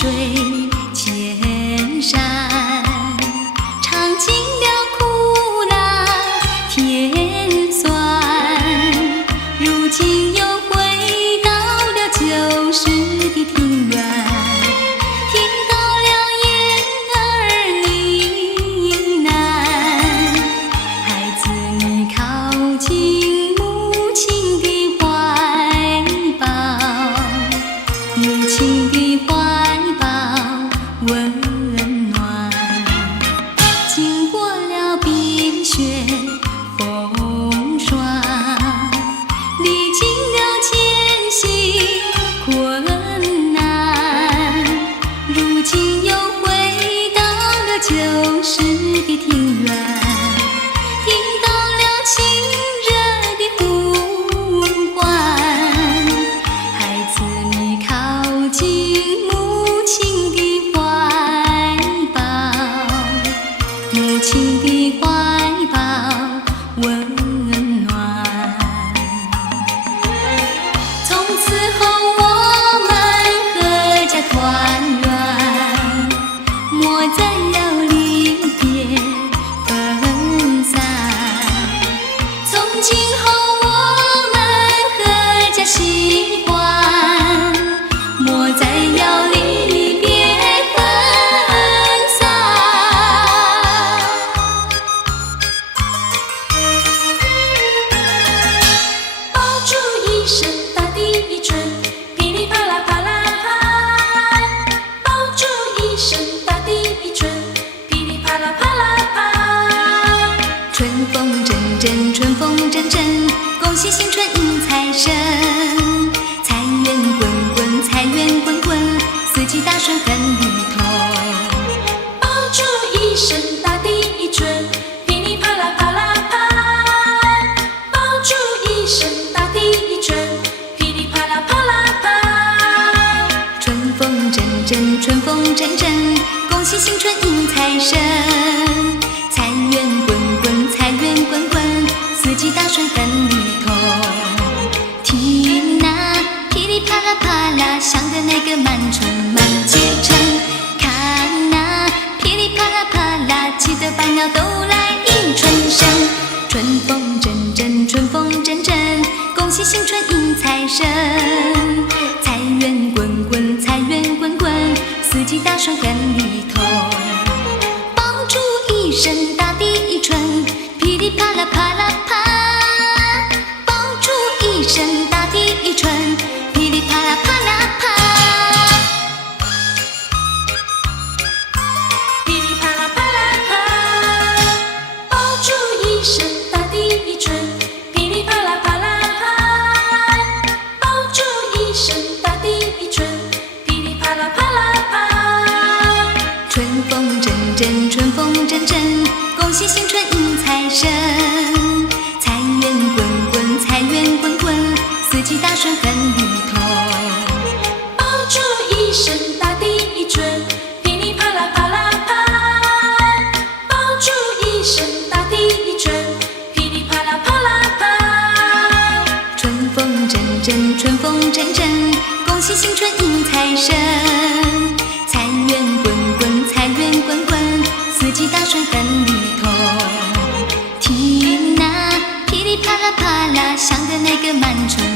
水千山，尝尽了苦辣甜酸，如今又回到了旧时的庭院，听到了燕儿呢喃，孩子你靠近母亲的怀抱，母亲的怀抱温暖，经过了冰雪风霜，历经了艰辛困难，如今又回到了旧时的庭院，听到了亲热的呼唤，孩子你靠近母亲的怀抱，母亲的怀抱温暖。从此后我们阖家团圆，莫再要离别分散。从今后我们阖家习惯，莫再要离别分散。爆竹一声，大地一震，噼里啪啦啪啦啪。爆竹一声，大地一震，噼里啪啦啪啦啪。春风阵阵，春风阵阵，恭喜新春迎财神。财源滚滚，财源滚滚，四季大顺很利通。爆竹一声，大地一震，噼里啪啦啪啦啪。爆竹一声，大地一震，噼里啪啦啪啦啪。春风阵阵，春风阵阵，恭喜新春迎财神。财源滚滚，财源滚滚，四季大顺很利通。听那噼里啪啦啪啦响的那个满春满街城，看那噼里啪啦啪啦气得百鸟都来迎春生。春风阵阵，春风阵阵，恭喜新春迎财神。财源滚滚，财源滚滚，四季大顺很利通。爆竹一声，大地一震，噼里啪啦啪啦啪。爆竹一声，大地一震，噼里啪啦啪啦啪。噼里啪啦啪啦啪。爆竹一声，大地一震，噼里啪啦啪啦啪。爆竹一声，大地一震，噼里啪啦啪啦啪。春风阵阵，春风阵阵，恭喜新春迎财神。财源滚滚，财源滚滚，四季大顺很利通。爆竹一声，大地一震，噼里啪啦啪啦啪。爆竹一声，大地一震，噼里啪啦啪啦啪。春风阵阵，春风阵阵，恭喜新春迎财神。财源滚滚，财源滚滚，四季大顺很利通。听那噼里啪啦啪啦响的那个满春